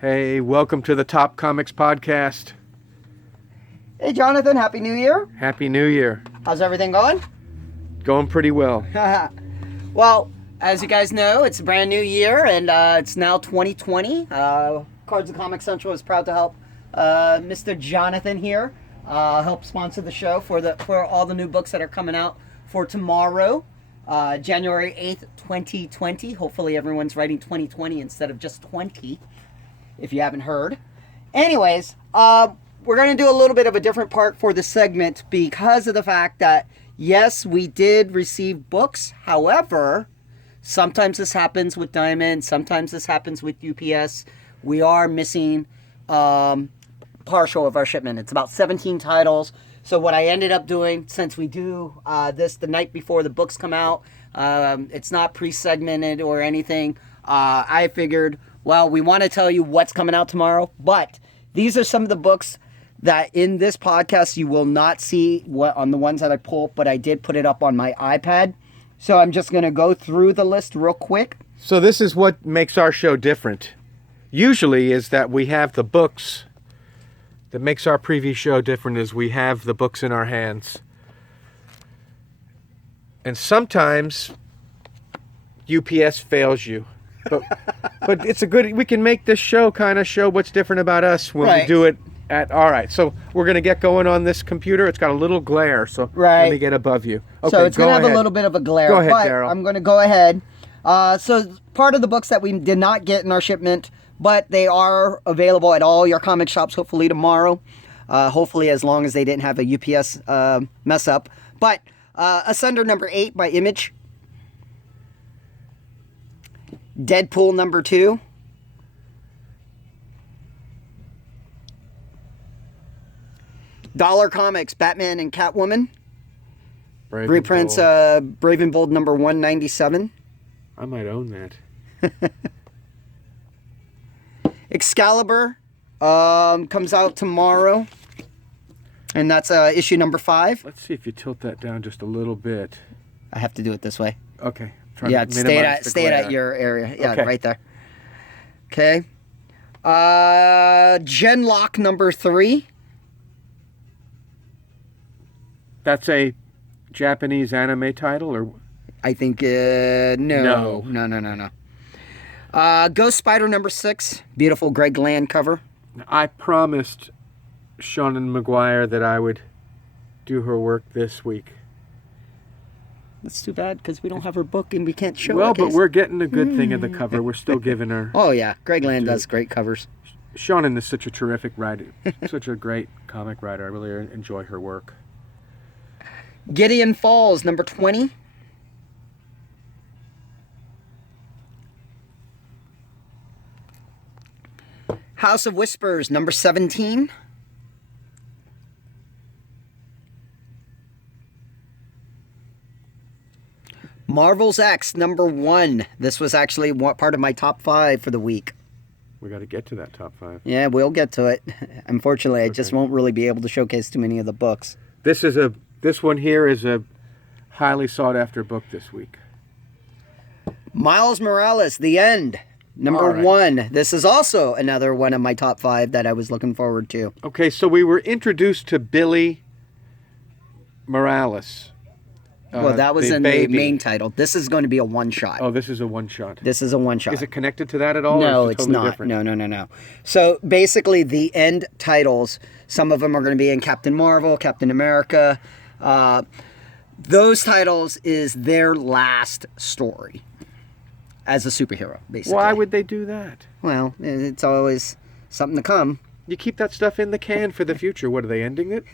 Hey, welcome to the Top Comics Podcast. Hey, Jonathan, Happy New Year. Happy New Year. How's everything going? Going pretty well. Well, as you guys know, it's a brand new year, and it's now 2020. Cards of Comic Central is proud to help Mr. Jonathan here help sponsor the show for all the new books that are coming out for tomorrow, January 8th, 2020. Hopefully everyone's writing 2020 instead of just 20, if you haven't heard. Anyways, we're going to do a little bit of a different part for this segment because of the fact that, yes, we did receive books. However, sometimes this happens with Diamond. Sometimes this happens with UPS. We are missing partial of our shipment. It's about 17 titles. So what I ended up doing, since we do this the night before the books come out, it's not pre-segmented or anything. I figured, well, we want to tell you what's coming out tomorrow, but these are some of the books that in this podcast you will not see what on the ones that I pull, but I did put it up on my iPad. So I'm just going to go through the list real quick. So this is what makes our show different. Usually is that we have the books. That makes our preview show different is we have the books in our hands. And sometimes UPS fails you. But it's a good, we can make this show kind of show what's different about us when we do it all right. So we're going to get going on this computer. It's got a little glare, so let me get above you. Okay, so it's going to have a little bit of a glare. Go ahead, Daryl. I'm going to go ahead. So part of the books that we did not get in our shipment, but they are available at all your comic shops hopefully tomorrow. Hopefully as long as they didn't have a UPS mess up. But Asunder number 8 by Image. Deadpool number 2. Dollar Comics, Batman and Catwoman. Reprints Brave and Bold number 197. I might own that. Excalibur comes out tomorrow. And that's issue number 5. Let's see if you tilt that down just a little bit. I have to do it this way. Okay. Yeah, stay at your area. Yeah, okay. Right there. Okay. Genlock number 3. That's a Japanese anime title, or I think no. Ghost Spider number 6, beautiful Greg Land cover. I promised Shannon McGuire that I would do her work this week. That's too bad because we don't have her book and we can't show it. Well, but we're getting a good thing in the cover. We're still giving her. Oh yeah, Greg Land does great covers. Shannon is such a terrific writer, such a great comic writer. I really enjoy her work. Gideon Falls, number 20. House of Whispers, number 17. Marvel's X, number 1. This was actually part of my top 5 for the week. We got to get to that top 5. Yeah, we'll get to it. Unfortunately, I just won't really be able to showcase too many of the books. This one here is a highly sought after book this week. Miles Morales, The End, number 1. This is also another one of my top 5 that I was looking forward to. Okay, so we were introduced to Billy Morales. Well, that was in the main title. This is going to be a one-shot. Oh, this is a one-shot. This is a one-shot. Is it connected to that at all? No, or is it it's totally not. Different? No. So basically, the end titles, some of them are going to be in Captain Marvel, Captain America. Those titles is their last story as a superhero, basically. Why would they do that? Well, it's always something to come. You keep that stuff in the can for the future. What, are they ending it?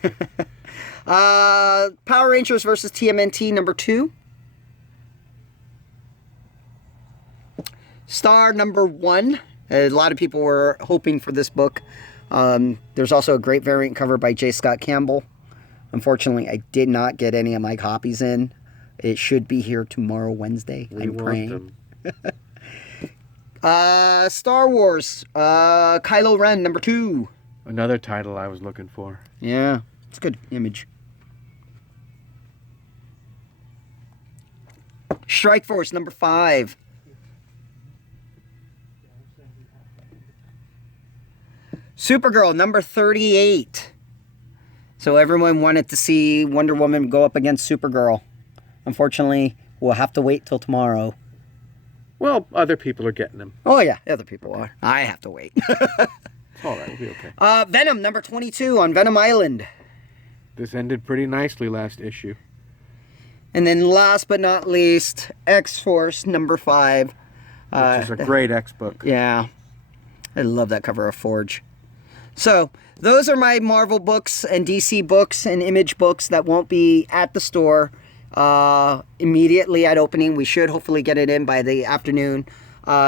Power Rangers versus TMNT number 2. Star number 1. A lot of people were hoping for this book. There's also a great variant cover by J. Scott Campbell. Unfortunately, I did not get any of my copies in. It should be here tomorrow, Wednesday. I'm praying. Star Wars, Kylo Ren, number 2. Another title I was looking for. Yeah, it's a good image. Strike Force, number 5. Supergirl, number 38. So everyone wanted to see Wonder Woman go up against Supergirl. Unfortunately, we'll have to wait till tomorrow. Well, other people are getting them. Oh, yeah, other people are. I have to wait. All right, we'll be okay. Venom, number 22 on Venom Island. This ended pretty nicely last issue. And then last but not least, X-Force, number 5. Which is a great X-book. Yeah. I love that cover of Forge. So, those are my Marvel books and DC books and Image books that won't be at the store immediately at opening. We should hopefully get it in by the afternoon.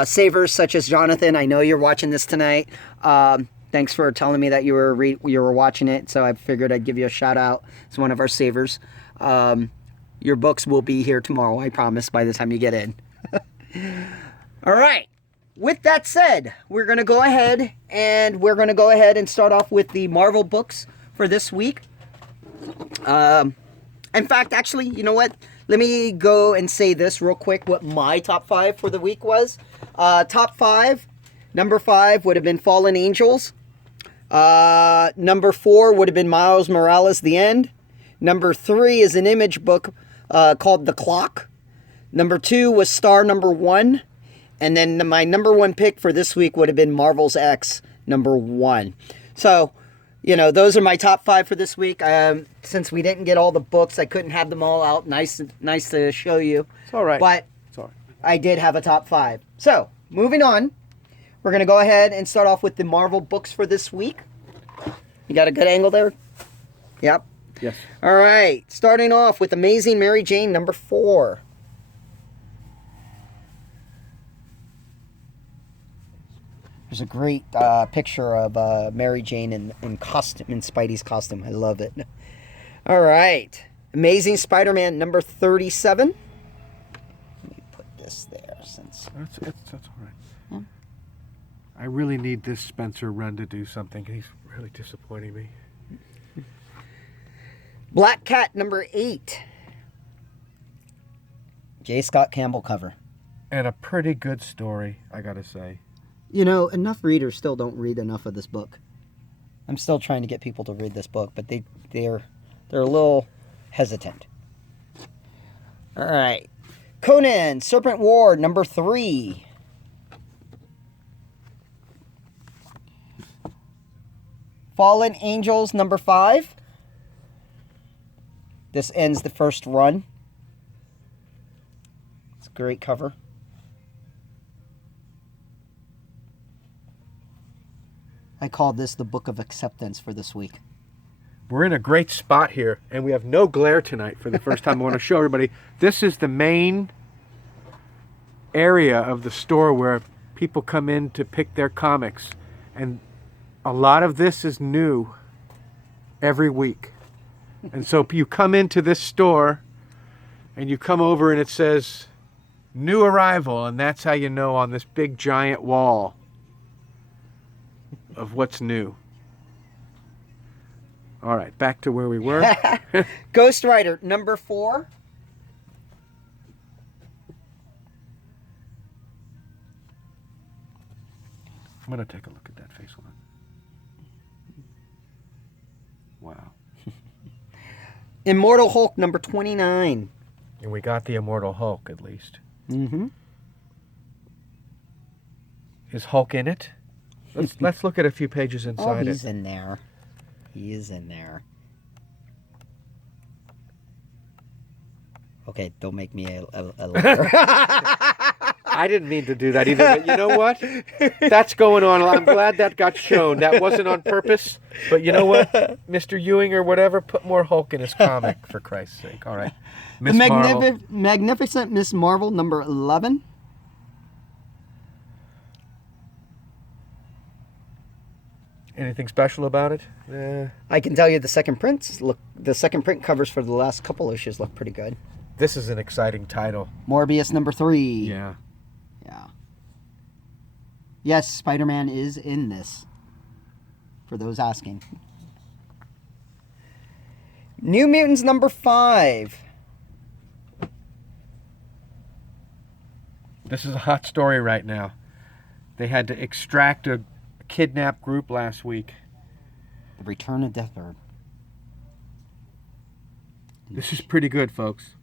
Savers such as Jonathan, I know you're watching this tonight. Thanks for telling me that you were watching it, so I figured I'd give you a shout out. It's one of our savers. Your books will be here tomorrow, I promise, by the time you get in. All right. With that said, we're going to go ahead and start off with the Marvel books for this week. In fact, actually, you know what? Let me go and say this real quick, what my top 5 for the week was. Top 5, number 5 would have been Fallen Angels. Number 4 would have been Miles Morales, The End. Number 3 is an Image book called The Clock. Number 2 was Star number 1. And then my number 1 pick for this week would have been Marvel's X number 1. So, you know, those are my top 5 for this week. Since we didn't get all the books, I couldn't have them all out. Nice to show you. It's all right. But it's all right. I did have a top 5. So, moving on. We're going to go ahead and start off with the Marvel books for this week. You got a good angle there? Yep. Yes. All right. Starting off with Amazing Mary Jane number 4. There's a great picture of Mary Jane in costume, in Spidey's costume. I love it. All right. Amazing Spider-Man number 37. Let me put this there since... That's all right. I really need this Spencer run to do something. He's really disappointing me. Black Cat number 8. J. Scott Campbell cover. And a pretty good story, I gotta say. You know, enough readers still don't read enough of this book. I'm still trying to get people to read this book, but they're a little hesitant. All right. Conan, Serpent War, number 3. Fallen Angels, number 5. This ends the first run. It's a great cover. I called this the Book of Acceptance for this week. We're in a great spot here, and we have no glare tonight for the first time. I want to show everybody. This is the main area of the store where people come in to pick their comics. And a lot of this is new every week. And so you come into this store, and you come over, and it says, new arrival, and that's how you know on this big giant wall of what's new. All right, back to where we were. Ghost Rider, number 4. I'm going to take a look at that face one. Wow. Immortal Hulk, number 29. And we got the Immortal Hulk, at least. Mm-hmm. Is Hulk in it? Let's look at a few pages inside he's it. in there. He is in there. Okay, don't make me a liar. I didn't mean to do that either, but you know what? That's going on. I'm glad that got shown. That wasn't on purpose, but you know what? Mr. Ewing or whatever, put more Hulk in his comic, for Christ's sake. All right. Miss Marvel. Magnificent Miss Marvel, number 11. Anything special about it? I can tell you the second print covers for the last couple issues look pretty good. This is an exciting title. Morbius number 3. Yeah. Yeah. Yes, Spider-Man is in this. For those asking. New Mutants number 5. This is a hot story right now. They had to extract a kidnapped group last week. The Return of Deathbird. This is pretty good, folks.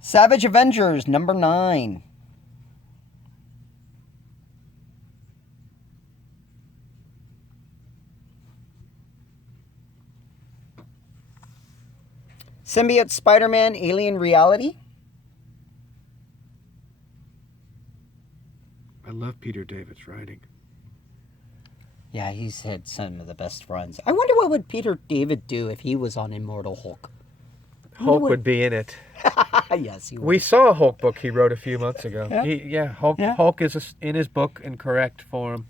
Savage Avengers, number 9. Symbiote Spider-Man Alien Reality. I love Peter David's writing. Yeah, he's had some of the best runs. I wonder what would Peter David do if he was on Immortal Hulk. Hulk would be in it. Yes, he would. We saw a Hulk book he wrote a few months ago. Yeah. Hulk is in his book in correct form.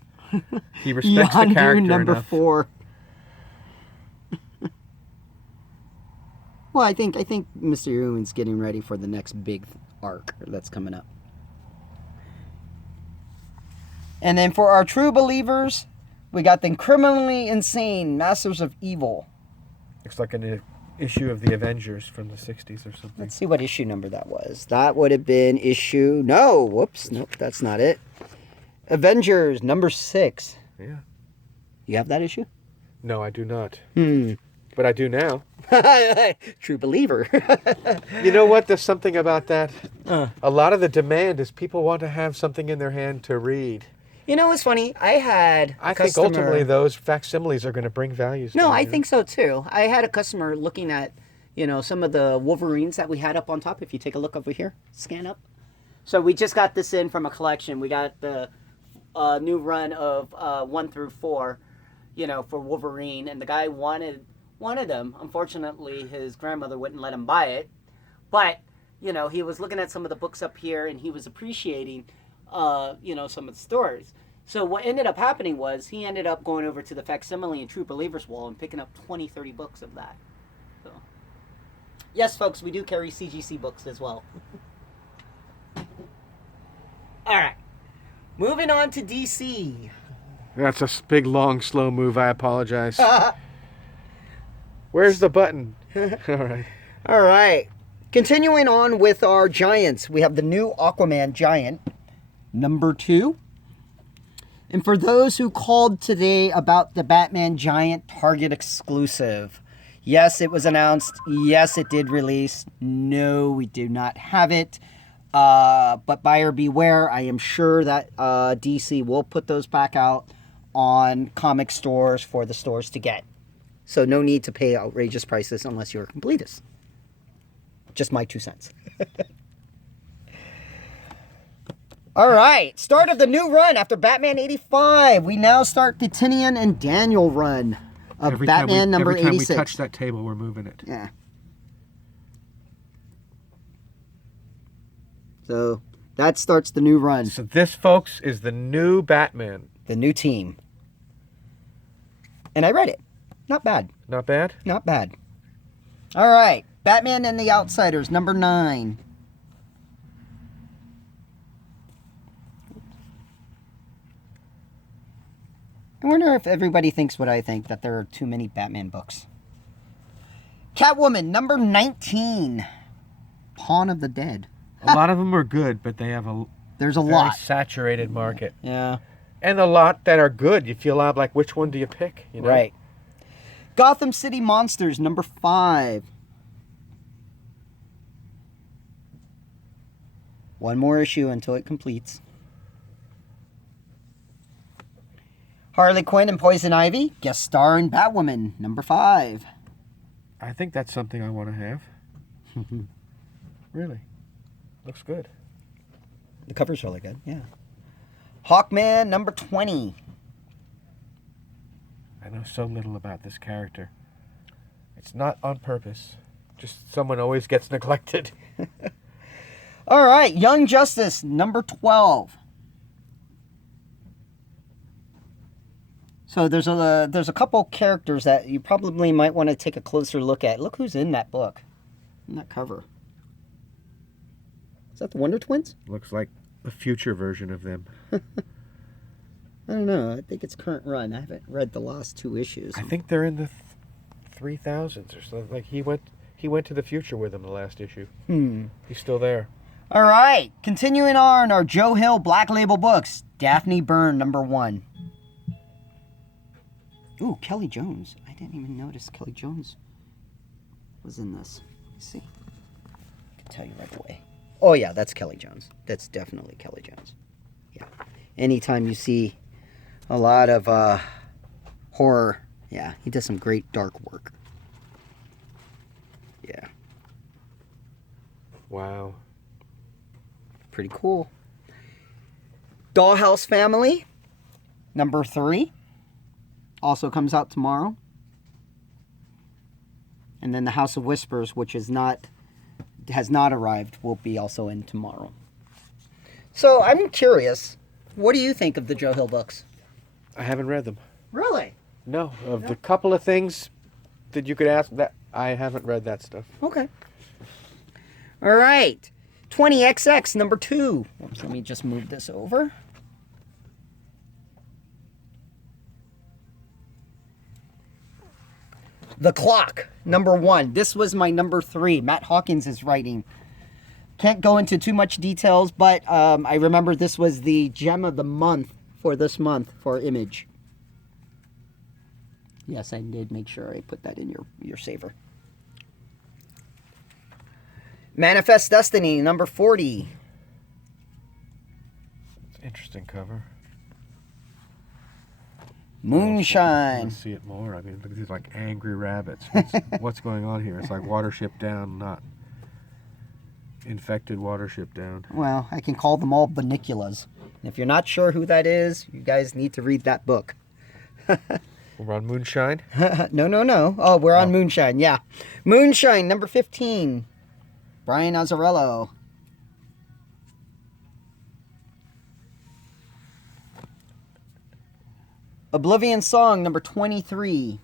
He respects the Yondu, character number enough. 4. Well, I think Mr. Ewan's getting ready for the next big arc that's coming up. And then for our true believers, we got the Criminally Insane Masters of Evil. Looks like an issue of the Avengers from the 60s or something. Let's see what issue number that was. That would have been issue... No, whoops. Nope, that's not it. Avengers, number 6. Yeah. You have that issue? No, I do not. But I do now. True believer. You know what? There's something about that. A lot of the demand is people want to have something in their hand to read. You know what's funny? I think ultimately those facsimiles are going to bring values. No, I think so too. I had a customer looking at, some of the Wolverines that we had up on top. If you take a look over here, scan up. So we just got this in from a collection. We got the new run of 1 through 4, for Wolverine, and the guy wanted them. Unfortunately, his grandmother wouldn't let him buy it. But, he was looking at some of the books up here, and he was appreciating, some of the stories. So what ended up happening was he ended up going over to the Facsimile and True Believers wall and picking up 20, 30 books of that. So, yes, folks, we do carry CGC books as well. All right. Moving on to DC. That's a big, long, slow move. I apologize. Where's the button? All right. All right. Continuing on with our giants, we have the new Aquaman giant, number 2. And for those who called today about the Batman Giant Target exclusive, yes, it was announced. Yes, it did release. No, we do not have it. But buyer beware. I am sure that DC will put those back out on comic stores for the stores to get. So no need to pay outrageous prices unless you're a completist. Just my 2 cents. All right, start of the new run after Batman 85. We now start the Tinian and Daniel run of Batman number 86. Every time we touch that table, we're moving it. Yeah. So that starts the new run. So this, folks, is the new Batman. The new team. And I read it. Not bad. Not bad? Not bad. All right, Batman and the Outsiders, number 9. I wonder if everybody thinks what I think, that there are too many Batman books. Catwoman, number 19. Pawn of the Dead. A lot of them are good, but they have There's a very lot. saturated market. Yeah. And a lot that are good. You feel like, which one do you pick? Right. Gotham City Monsters, number 5. One more issue until it completes. Harley Quinn and Poison Ivy, guest star in Batwoman, number 5. I think that's something I want to have. Really. Looks good. The cover's really good, yeah. Hawkman, number 20. I know so little about this character. It's not on purpose. Just someone always gets neglected. All right, Young Justice, number 12. So there's a couple characters that you probably might want to take a closer look at. Look who's in that book, in that cover. Is that the Wonder Twins? Looks like a future version of them. I don't know. I think it's current run. I haven't read the last 2 issues. I think they're in the 3000s or something. Like he went to the future with them the last issue. He's still there. All right, continuing on our Joe Hill Black Label books. Daphne Byrne, #1. Ooh, Kelly Jones. I didn't even notice Kelly Jones was in this. Let's see. I can tell you right away. Oh, yeah, that's Kelly Jones. That's definitely Kelly Jones. Yeah. Anytime you see a lot of horror, yeah, he does some great dark work. Yeah. Wow. Pretty cool. Dollhouse Family, #3. Also comes out tomorrow. And then The House of Whispers, which has not arrived, will be also in tomorrow. So I'm curious, what do you think of the Joe Hill books? I haven't read them. Really? No, of the couple of things that you could ask, that I haven't read that stuff. Okay. All right. 20XX, #2. Oops, let me just move this over. The Clock, #1. This was my #3. Matt Hawkins is writing. Can't go into too much details, but I remember this was the gem of the month for this month for Image. Yes, I did make sure I put that in your saver. Manifest Destiny, #40. It's an interesting cover. Moonshine. Let's see it more. I mean, look at these like angry rabbits. What's going on here? It's like Watership Down, not infected Watership Down. Well, I can call them all Baniculas. And if you're not sure who that is, you guys need to read that book. We're on Moonshine. No. Oh, we're on Moonshine, yeah. Moonshine, #15. Brian Azzarello. Oblivion Song, #23.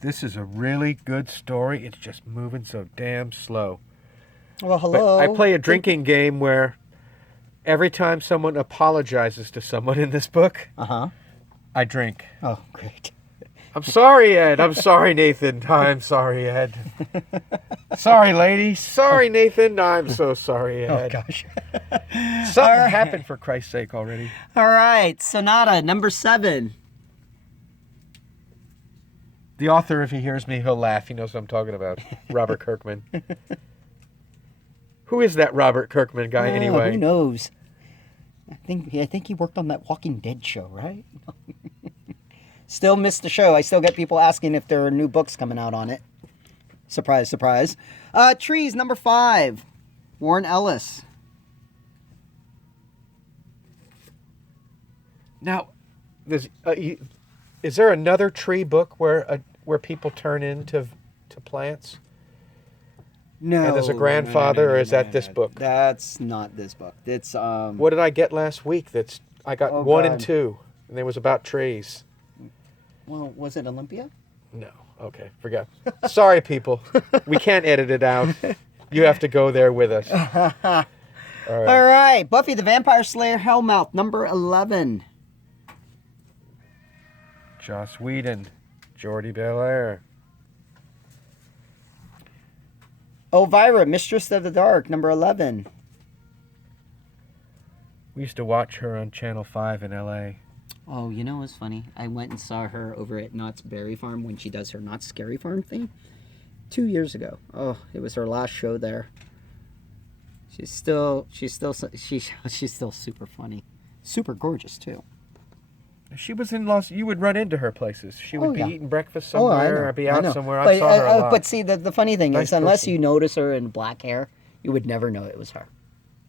This is a really good story. It's just moving so damn slow. Well, hello. But I play a drinking game where every time someone apologizes to someone in this book, I drink. Oh, great. I'm sorry, Ed. I'm sorry, Nathan. I'm sorry, Ed. Sorry, lady. Sorry, Nathan. I'm so sorry, Ed. Oh, gosh. Something happened, for Christ's sake, already. All right. Sonata, #7. The author, if he hears me, he'll laugh. He knows what I'm talking about. Robert Kirkman. Who is that Robert Kirkman guy, anyway? Who knows? I think he worked on that Walking Dead show, right? Still missed the show. I still get people asking if there are new books coming out on it. Surprise, surprise. Trees, #5. Warren Ellis. Now, is there another tree book where people turn into plants? No. And there's a grandfather, or is that this book? That's not this book. It's What did I get last week? I got 1 and 2, and it was about trees. Well, was it Olympia? No. Okay, forget. Sorry, people. We can't edit it out. You have to go there with us. All right. Buffy the Vampire Slayer Hellmouth, #11. Joss Whedon, Jordi Belair. Elvira, Mistress of the Dark, #11. We used to watch her on Channel 5 in L.A. Oh, you know what's funny? I went and saw her over at Knott's Berry Farm when she does her Knott's Scary Farm thing 2 years ago. Oh, it was her last show there. She's still super funny, super gorgeous too. She was in you would run into her places. She would be eating breakfast I know, somewhere, or be out somewhere. I But, saw her a lot. But see, the funny thing Nice is, unless person. you notice her in black hair, you would never know it was her.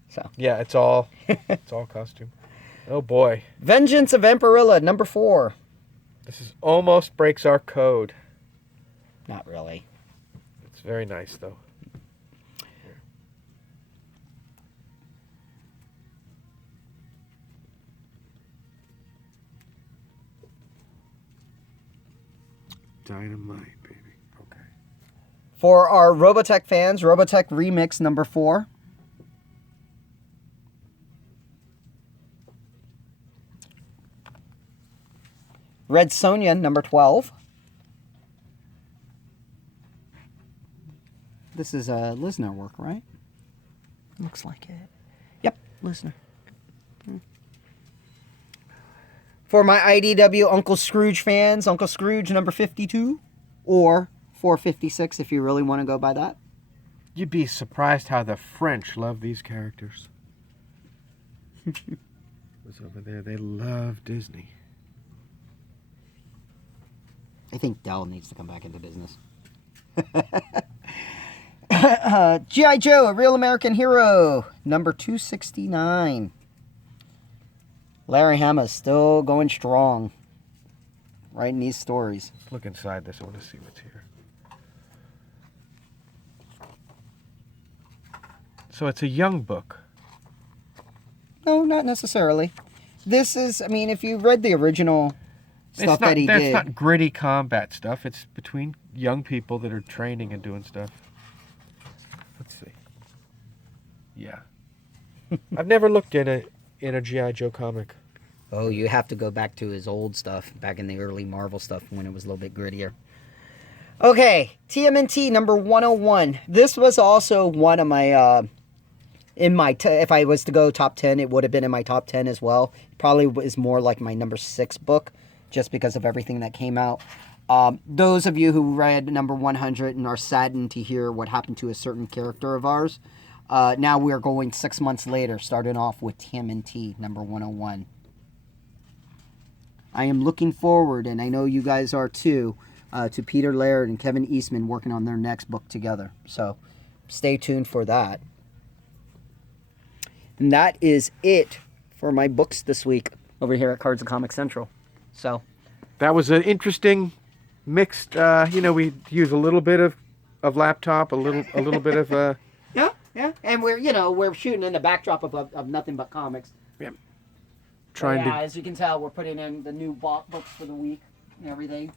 So Yeah, it's all costume. Oh boy, Vengeance of Emperilla, #4. this is almost breaks our code. Not really. It's very nice though. Dynamite, baby. Okay. For our Robotech fans, Robotech Remix #4. Red Sonja #12. this is a Lisner work, right? Looks like it. Yep, Lisner. For my IDW Uncle Scrooge fans, Uncle Scrooge number 52 or 456 if you really want to go by that. You'd be surprised how the French love these characters. Was over there. They love Disney. I think Dell needs to come back into business. G.I. Joe, A Real American Hero, number 269. Larry Hama still going strong, writing these stories. Let's look inside this. I want to see what's here. So it's a young book. No, not necessarily. This is, I mean, if you read the original stuff that he did. It's not gritty combat stuff. It's between young people that are training and doing stuff. Let's see. Yeah. I've never looked in a G.I. Joe comic. Oh, you have to go back to his old stuff, back in the early Marvel stuff when it was a little bit grittier. Okay, TMNT number 101. This was also one of my, if I was to go top 10, it would have been in my top 10 as well. Probably is more like my number 6 book, just because of everything that came out. Those of you who read number 100 and are saddened to hear what happened to a certain character of ours, now we're going 6 months later, starting off with TMNT number 101. I am looking forward, and I know you guys are too, to Peter Laird and Kevin Eastman working on their next book together. So stay tuned for that. And that is it for my books this week over here at Cards and Comics Central. So that was an interesting mixed. We use a little bit of laptop, a little bit of. Yeah, and we're shooting in the backdrop of nothing but comics. Yeah. As you can tell, we're putting in the new books for the week and everything.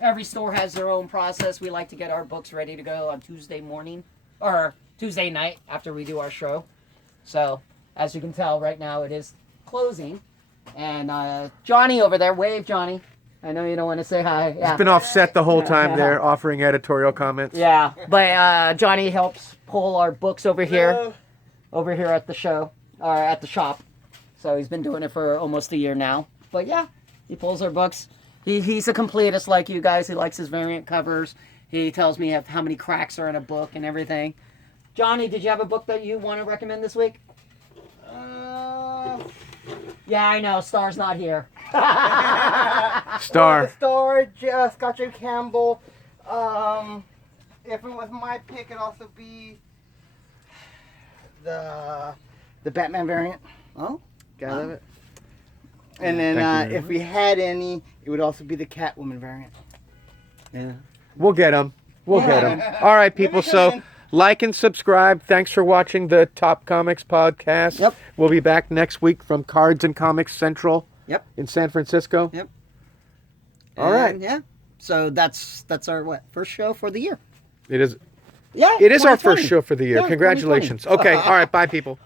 Every store has their own process. We like to get our books ready to go on Tuesday morning or Tuesday night after we do our show. So, as you can tell, right now it is closing. And Johnny over there, wave Johnny. I know you don't want to say hi. Yeah. He's been offset the whole time there, offering editorial comments. Yeah, but Johnny helps pull our books over here at the show, or at the shop. So he's been doing it for almost a year now. But yeah, he pulls our books. He's a completist like you guys. He likes his variant covers. He tells me how many cracks are in a book and everything. Johnny, did you have a book that you want to recommend this week? Yeah, I know. Star's not here. Star. Scott J. Campbell. If it was my pick, it'd also be the Batman variant. Oh, Gotta love it. And then if we had any, it would also be the Catwoman variant. yeah. We'll get them. All right, people. So like and subscribe. Thanks for watching the Top Comics podcast. Yep. We'll be back next week from Cards and Comics Central. Yep. In San Francisco. Yep. All right. Yeah. So that's our first show for the year. It is. Yeah. It is our 2020. first show for the year. Yeah, Congratulations. Okay. All right. Bye, people.